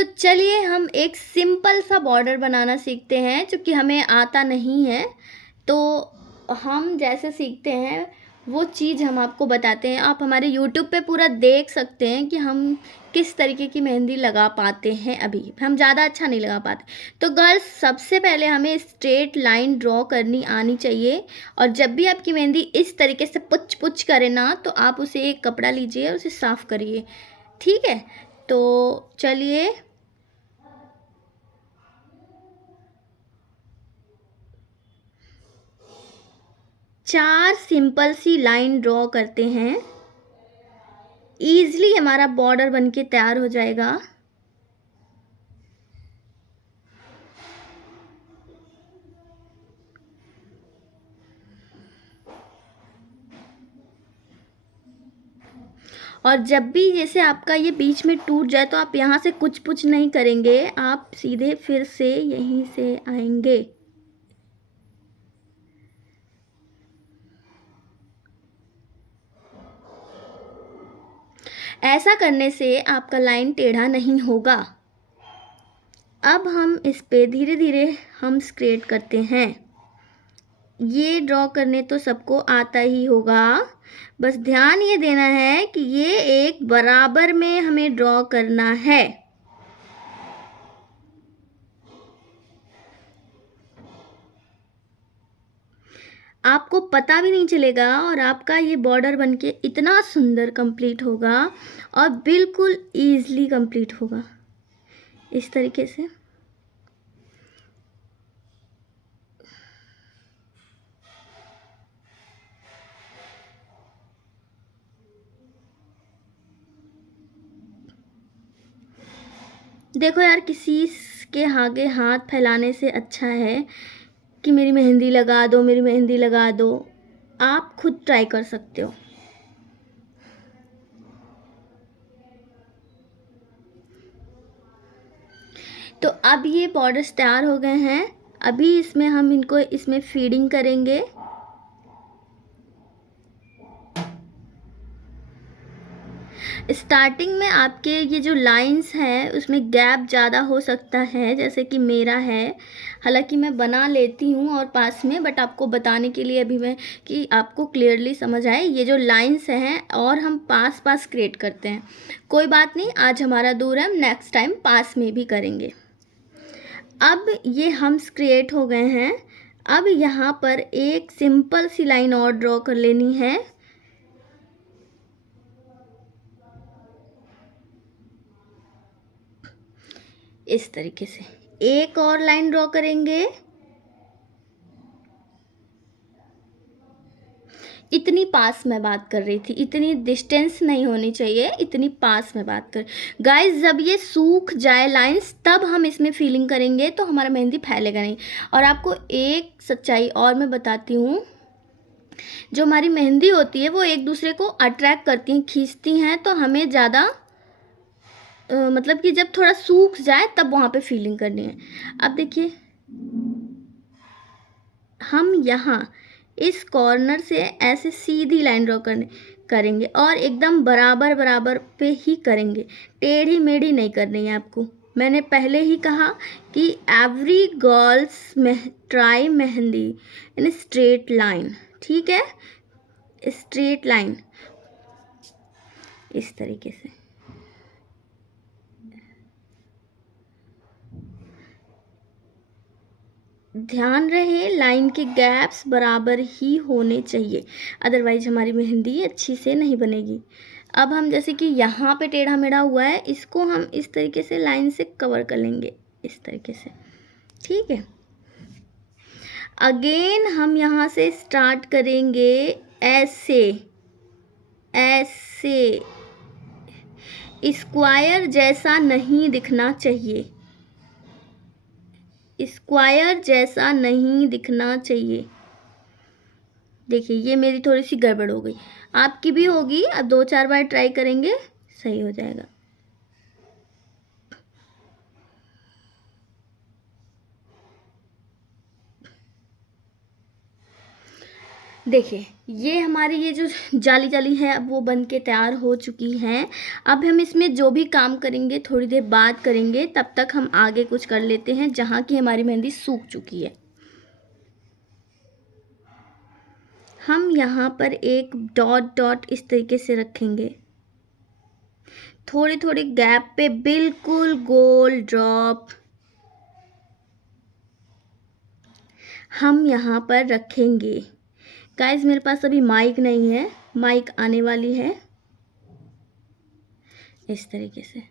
तो चलिए हम एक सिंपल सा बॉर्डर बनाना सीखते हैं, क्योंकि हमें आता नहीं है। तो हम जैसे सीखते हैं वो चीज़ हम आपको बताते हैं। आप हमारे यूट्यूब पे पूरा देख सकते हैं कि हम किस तरीके की मेहंदी लगा पाते हैं। अभी हम ज़्यादा अच्छा नहीं लगा पाते। तो गर्ल्स, सबसे पहले हमें स्ट्रेट लाइन ड्रॉ करनी आनी चाहिए। और जब भी आपकी मेहंदी इस तरीके से पुच पुच करे ना, तो आप उसे एक कपड़ा लीजिए और उसे साफ़ करिए। ठीक है, तो चलिए चार सिंपल सी लाइन ड्रॉ करते हैं। ईज़िली हमारा बॉर्डर बनके तैयार हो जाएगा। और जब भी जैसे आपका ये बीच में टूट जाए, तो आप यहाँ से कुछ पुछ नहीं करेंगे, आप सीधे फिर से यहीं से आएंगे। ऐसा करने से आपका लाइन टेढ़ा नहीं होगा। अब हम इस पे धीरे धीरे हम स्ट्रेट करते हैं। ये ड्रॉ करने तो सबको आता ही होगा, बस ध्यान ये देना है कि ये एक बराबर में हमें ड्रॉ करना है। आपको पता भी नहीं चलेगा और आपका ये बॉर्डर बनके इतना सुंदर कंप्लीट होगा और बिल्कुल ईज़िली कंप्लीट होगा इस तरीके से। देखो यार, किसी के आगे हाथ फैलाने से अच्छा है कि मेरी मेहंदी लगा दो, मेरी मेहंदी लगा दो। आप खुद ट्राई कर सकते हो। तो अब ये बॉर्डर्स तैयार हो गए हैं। अभी इसमें हम इनको इसमें फीडिंग करेंगे। स्टार्टिंग में आपके ये जो लाइंस हैं उसमें गैप ज़्यादा हो सकता है, जैसे कि मेरा है। हालांकि मैं बना लेती हूँ और पास में, बट आपको बताने के लिए अभी मैं, कि आपको क्लियरली समझ आए, ये जो लाइंस हैं और हम पास पास क्रिएट करते हैं। कोई बात नहीं, आज हमारा दूर है, हम नेक्स्ट टाइम पास में भी करेंगे। अब ये हम क्रिएट हो गए हैं। अब यहाँ पर एक सिंपल सी लाइन और ड्रॉ कर लेनी है। इस तरीके से एक और लाइन ड्रॉ करेंगे। इतनी पास मैं बात कर रही थी, इतनी डिस्टेंस नहीं होनी चाहिए, इतनी पास में बात कर। गाइस, जब ये सूख जाए लाइंस, तब हम इसमें फीलिंग करेंगे, तो हमारा मेहंदी फैलेगा नहीं। और आपको एक सच्चाई और मैं बताती हूँ, जो हमारी मेहंदी होती है वो एक दूसरे को अट्रैक्ट करती हैं, खींचती हैं। तो हमें ज़्यादा मतलब कि जब थोड़ा सूख जाए तब वहाँ पे फीलिंग करनी है। अब देखिए, हम यहाँ इस कॉर्नर से ऐसे सीधी लाइन ड्रॉ करेंगे और एकदम बराबर बराबर पे ही करेंगे। टेढ़ी मेढ़ी नहीं करनी है आपको। मैंने पहले ही कहा कि every girls try mehndi in straight line. ठीक है, स्ट्रेट लाइन इस तरीके से। ध्यान रहे लाइन के गैप्स बराबर ही होने चाहिए, अदरवाइज हमारी मेहंदी अच्छी से नहीं बनेगी। अब हम जैसे कि यहाँ पे टेढ़ा मेढ़ा हुआ है, इसको हम इस तरीके से लाइन से कवर कर लेंगे, इस तरीके से। ठीक है, अगेन हम यहाँ से स्टार्ट करेंगे ऐसे ऐसे। स्क्वायर जैसा नहीं दिखना चाहिए, स्क्वायर जैसा नहीं दिखना चाहिए। देखिए, ये मेरी थोड़ी सी गड़बड़ हो गई, आपकी भी होगी। अब 2-4 बार ट्राई करेंगे, सही हो जाएगा। देखिए, ये हमारी ये जो जाली जाली है अब वो बन के तैयार हो चुकी हैं। अब हम इसमें जो भी काम करेंगे थोड़ी देर बाद करेंगे, तब तक हम आगे कुछ कर लेते हैं जहाँ की हमारी मेहंदी सूख चुकी है। हम यहाँ पर एक डॉट डॉट इस तरीके से रखेंगे, थोड़ी थोड़ी गैप पे बिल्कुल गोल ड्रॉप हम यहाँ पर रखेंगे। गाइस मेरे पास अभी माइक नहीं है, माइक आने वाली है इस तरीके से।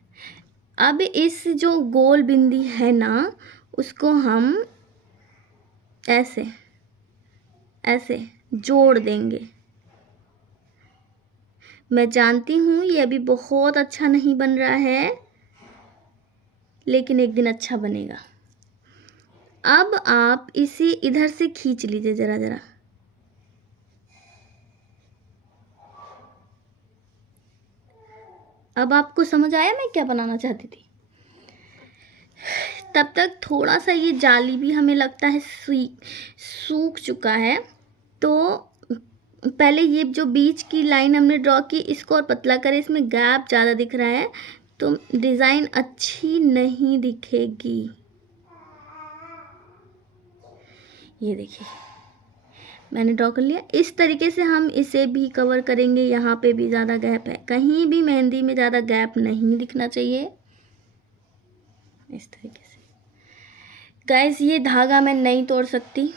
अब इस जो गोल बिंदी है ना, उसको हम ऐसे ऐसे जोड़ देंगे। मैं जानती हूँ ये अभी बहुत अच्छा नहीं बन रहा है, लेकिन एक दिन अच्छा बनेगा। अब आप इसे इधर से खींच लीजिए ज़रा ज़रा। अब आपको समझ आया मैं क्या बनाना चाहती थी? तब तक थोड़ा सा ये जाली भी हमें लगता है सूख चुका है, तो पहले ये जो बीच की लाइन हमने ड्रॉ की इसको और पतला करें। इसमें गैप ज़्यादा दिख रहा है तो डिज़ाइन अच्छी नहीं दिखेगी। ये देखिए मैंने ड्रॉ कर लिया। इस तरीके से हम इसे भी कवर करेंगे। यहाँ पे भी ज़्यादा गैप है, कहीं भी मेहंदी में ज़्यादा गैप नहीं दिखना चाहिए। इस तरीके से गाइस ये धागा मैं नहीं तोड़ सकती,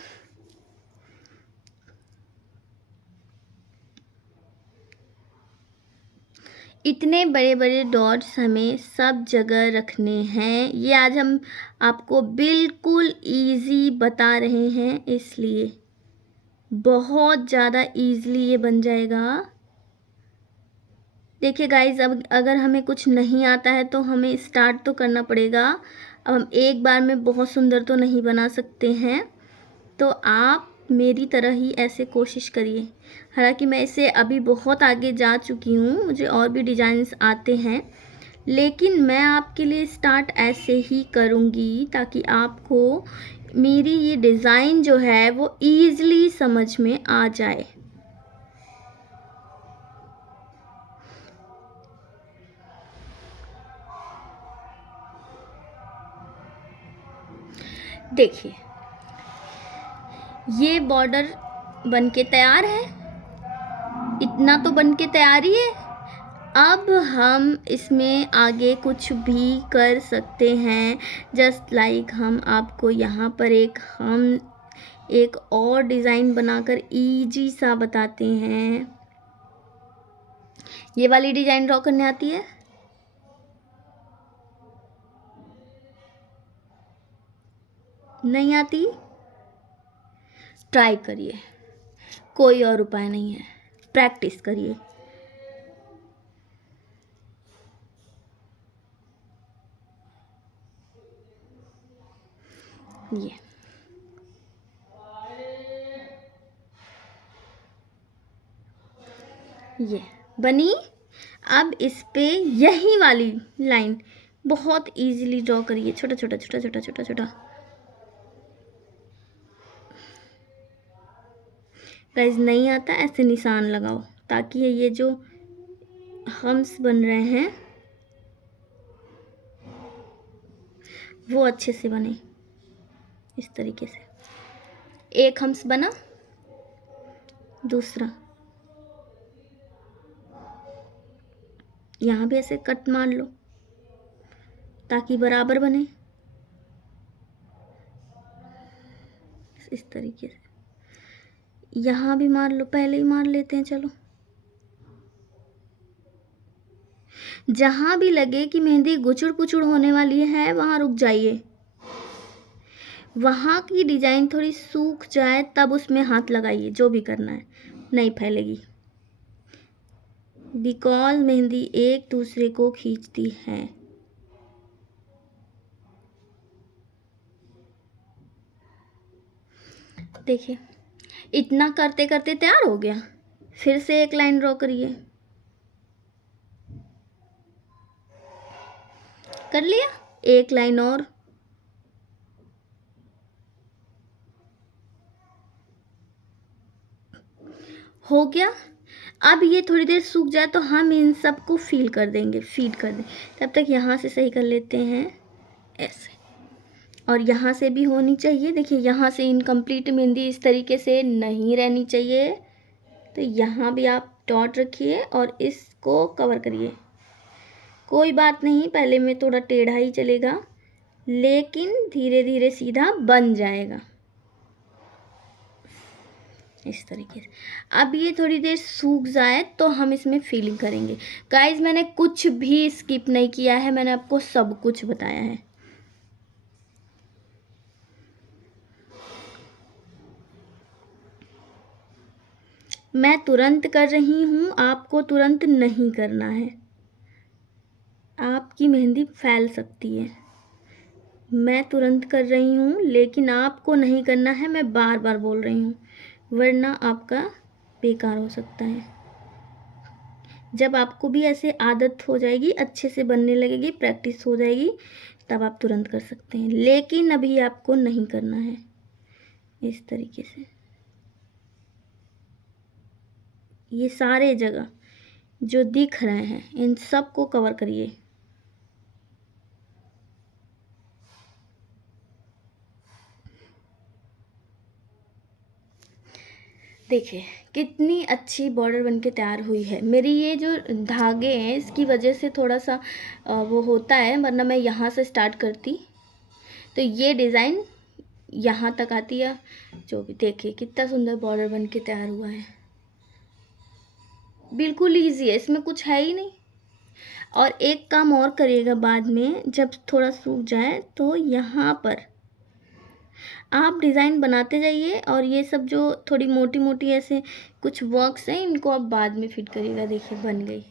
इतने बड़े बड़े डॉट्स हमें सब जगह रखने हैं। ये आज हम आपको बिल्कुल इजी बता रहे हैं, इसलिए बहुत ज़्यादा इजीली ये बन जाएगा। देखिए गाइज, अब अगर हमें कुछ नहीं आता है तो हमें स्टार्ट तो करना पड़ेगा। अब हम एक बार में बहुत सुंदर तो नहीं बना सकते हैं, तो आप मेरी तरह ही ऐसे कोशिश करिए। हालांकि मैं इसे अभी बहुत आगे जा चुकी हूँ, मुझे और भी डिज़ाइंस आते हैं, लेकिन मैं आपके लिए स्टार्ट ऐसे ही करूँगी ताकि आपको मेरी ये डिज़ाइन जो है वो ईज़िली समझ में आ जाए। देखिए ये बॉर्डर बन के तैयार है, इतना तो बन के तैयार ही है। अब हम इसमें आगे कुछ भी कर सकते हैं। जस्ट लाइक हम आपको यहाँ पर एक और डिज़ाइन बनाकर इजी सा बताते हैं। ये वाली डिज़ाइन ड्रॉ करने आती है? नहीं आती? ट्राई करिए, कोई और उपाय नहीं है, प्रैक्टिस करिए। ये बनी। अब इस पे यही वाली लाइन बहुत इजीली ड्रॉ करिए, छोटा छोटा छोटा छोटा छोटा छोटा। गाइस नहीं आता ऐसे निशान लगाओ ताकि ये जो हम्स बन रहे हैं वो अच्छे से बने। इस तरीके से एक हम्स बना, दूसरा यहाँ भी ऐसे कट मार लो ताकि बराबर बने। इस तरीके से यहाँ भी मार लो, पहले ही मार लेते हैं। चलो जहाँ भी लगे कि मेहंदी गुचुड़ पुचुड़ होने वाली है वहाँ रुक जाइए। वहाँ की डिज़ाइन थोड़ी सूख जाए तब उसमें हाथ लगाइए, जो भी करना है, नहीं फैलेगी। बिकॉज मेहंदी एक दूसरे को खींचती है। देखिए इतना करते करते तैयार हो गया। फिर से एक लाइन ड्रॉ करिए। कर लिया? एक लाइन और। हो गया। अब ये थोड़ी देर सूख जाए तो हम इन सब को फीड कर देंगे। तब तक यहाँ से सही कर लेते हैं ऐसे, और यहाँ से भी होनी चाहिए। देखिए यहाँ से इनकम्प्लीट मेहंदी इस तरीके से नहीं रहनी चाहिए, तो यहाँ भी आप डॉट रखिए और इसको कवर करिए। कोई बात नहीं, पहले में थोड़ा टेढ़ा ही चलेगा, लेकिन धीरे धीरे सीधा बन जाएगा इस तरीके से। अब ये थोड़ी देर सूख जाए तो हम इसमें फिलिंग करेंगे। गाइस मैंने कुछ भी स्किप नहीं किया है, मैंने आपको सब कुछ बताया है। मैं तुरंत कर रही हूँ, आपको तुरंत नहीं करना है, आपकी मेहंदी फैल सकती है। मैं तुरंत कर रही हूँ लेकिन आपको नहीं करना है, मैं बार बार बोल रही हूँ, वरना आपका बेकार हो सकता है। जब आपको भी ऐसे आदत हो जाएगी, अच्छे से बनने लगेगी, प्रैक्टिस हो जाएगी, तब आप तुरंत कर सकते हैं, लेकिन अभी आपको नहीं करना है। इस तरीके से ये सारे जगह जो दिख रहे हैं इन सब को कवर करिए। देखिए कितनी अच्छी बॉर्डर बनके तैयार हुई है। मेरी ये जो धागे हैं इसकी वजह से थोड़ा सा वो होता है, वरना मैं यहाँ से स्टार्ट करती तो ये डिज़ाइन यहाँ तक आती है। जो भी देखिए कितना सुंदर बॉर्डर बनके तैयार हुआ है, बिल्कुल ईजी है, इसमें कुछ है ही नहीं। और एक काम और करिएगा, बाद में जब थोड़ा सूख जाए तो यहाँ पर आप डिज़ाइन बनाते जाइए, और ये सब जो थोड़ी मोटी मोटी ऐसे कुछ वर्क्स हैं इनको आप बाद में फिट करिएगा। देखिए बन गई।